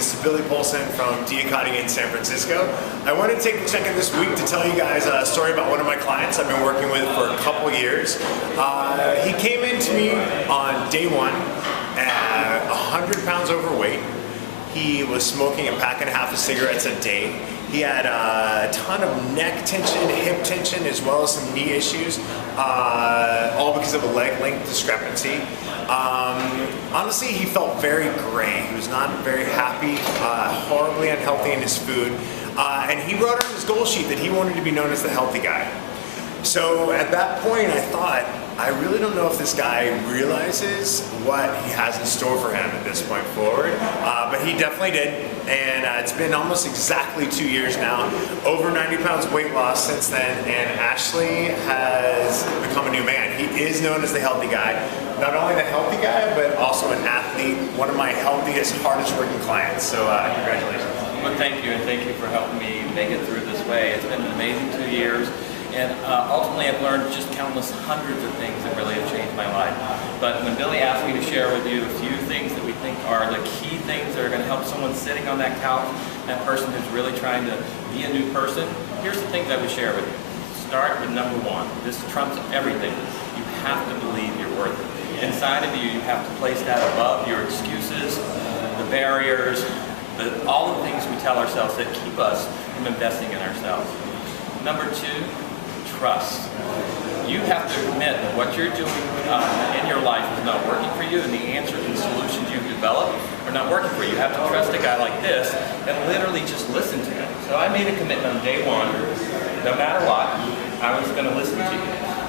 This is Billy Polson from DIAKADI in San Francisco. I wanted to take a second this week to tell you guys a story about one of my clients I've been working with for a couple years. He came in to me on day one at 100 pounds overweight. He was smoking a pack and a half of cigarettes a day. He had a ton of neck tension, hip tension, as well as some knee issues, all because of a leg length discrepancy. Honestly, he felt very gray. He was not very happy, horribly unhealthy in his food. And he wrote on his goal sheet that he wanted to be known as the healthy guy. So at that point, I thought, I really don't know if this guy realizes what he has in store for him at this point forward, but he definitely did, and it's been almost exactly 2 years now, over 90 pounds weight loss since then, and Ashley has become a new man. He is known as the healthy guy, not only the healthy guy, but also an athlete, one of my healthiest, hardest working clients, so congratulations. Well, thank you, and thank you for helping me make it through this way. It's been an amazing 2 years. And ultimately, I've learned just countless hundreds of things that really have changed my life. But when Billy asked me to share with you a few things that we think are the key things that are going to help someone sitting on that couch, that person who's really trying to be a new person, here's the things I would share with you. Start with number one. This trumps everything. You have to believe you're worth it. Inside of you, you have to place that above your excuses, the barriers, all the things we tell ourselves that keep us from investing in ourselves. Number two, trust. You have to admit that what you're doing in your life is not working for you, and the answers and solutions you've developed are not working for you. You have to trust a guy like this and literally just listen to him. So I made a commitment on day one, no matter what, I was going to listen to you.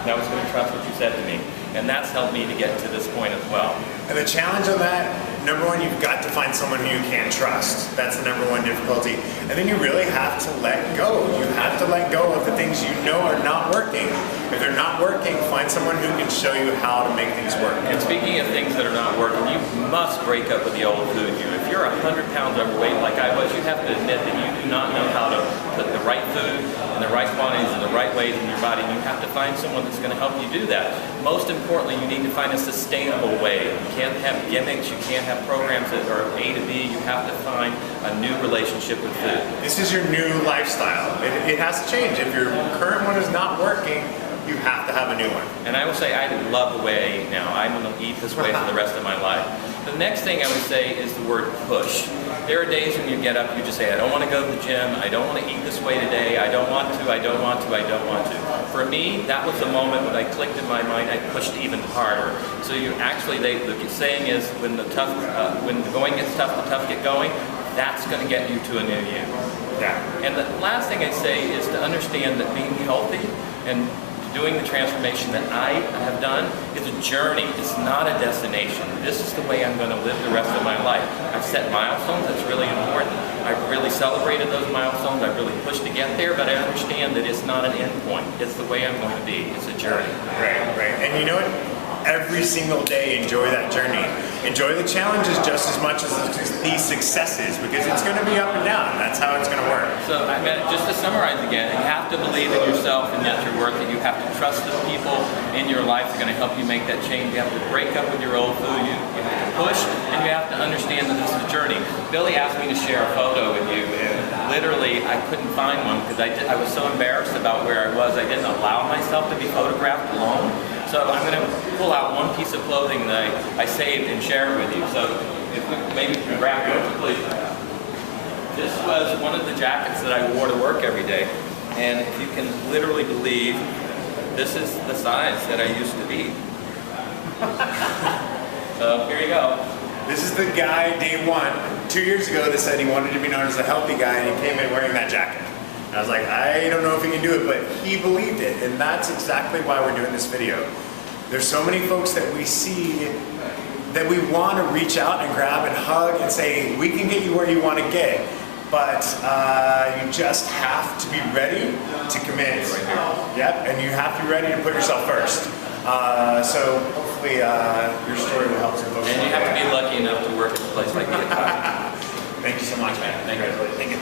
And I was going to trust what you said to me. And that's helped me to get to this point as well. And the challenge on that, number one, you've got to find someone who you can trust. That's the number one difficulty. And then you really have to let go. You have to let go of the things you know are not working. If they're not working, find someone who can show you how to make things work. And speaking of things that are not working, you must break up with the old food you. If you're 100 pounds overweight like I was, you have to admit that you do not know how to put the right food in the right quantities in the right ways in your body. And you have to find someone that's going to help you do that. Most importantly, you need to find a sustainable way. You can't have gimmicks, you can't have programs that are A to B. You have to find a new relationship with food. This is your new lifestyle. It has to change. If your current one is not working, you have to have a new one. And I will say I love the way I eat now. I'm going to eat this way for the rest of my life. The next thing I would say is the word push. There are days when you get up, you just say, I don't want to go to the gym, I don't want to eat this way today, I don't want to, I don't want to, I don't want to. For me, that was the moment when I clicked in my mind, I pushed even harder. So you actually, the saying is, when the going gets tough, the tough get going. That's going to get you to a new you. Yeah. And the last thing I'd say is to understand that being healthy and doing the transformation that I have done is a journey. It's not a destination. This is the way I'm going to live the rest of my life. I've set milestones. That's really important. I've really celebrated those milestones. I've really pushed to get there, but I understand that it's not an end point. It's the way I'm going to be. It's a journey. Right, right. And you know what? Every single day, enjoy that journey. Enjoy the challenges just as much as the successes, because it's going to be up and down. That's how it's going to work. So, I mean, just to summarize again, you have to believe in yourself and that you're worth it. You have to trust the people in your life that are going to help you make that change. You have to break up with your old food. You have to push, and you have to understand that this is a journey. Billy asked me to share a photo with you, and literally, I couldn't find one because I was so embarrassed about where I was. I didn't allow myself to be photographed alone. So I'm going to pull out one piece of clothing that I saved and share it with you. So if we maybe grab it, please. This was one of the jackets that I wore to work every day. And if you can literally believe, this is the size that I used to be. So here you go. This is the guy, day one, 2 years ago, that said he wanted to be known as a healthy guy, and he came in wearing that jacket. I was like, I don't know if he can do it, but he believed it, and that's exactly why we're doing this video. There's so many folks that we see that we want to reach out and grab and hug and say, we can get you where you want to get, but you just have to be ready to commit. Right here. Yep, and you have to be ready to put yourself first. So hopefully your story will help some folks. And you have to be lucky enough to work at a place like DIAKADI. Thank you so much, man. Thank you.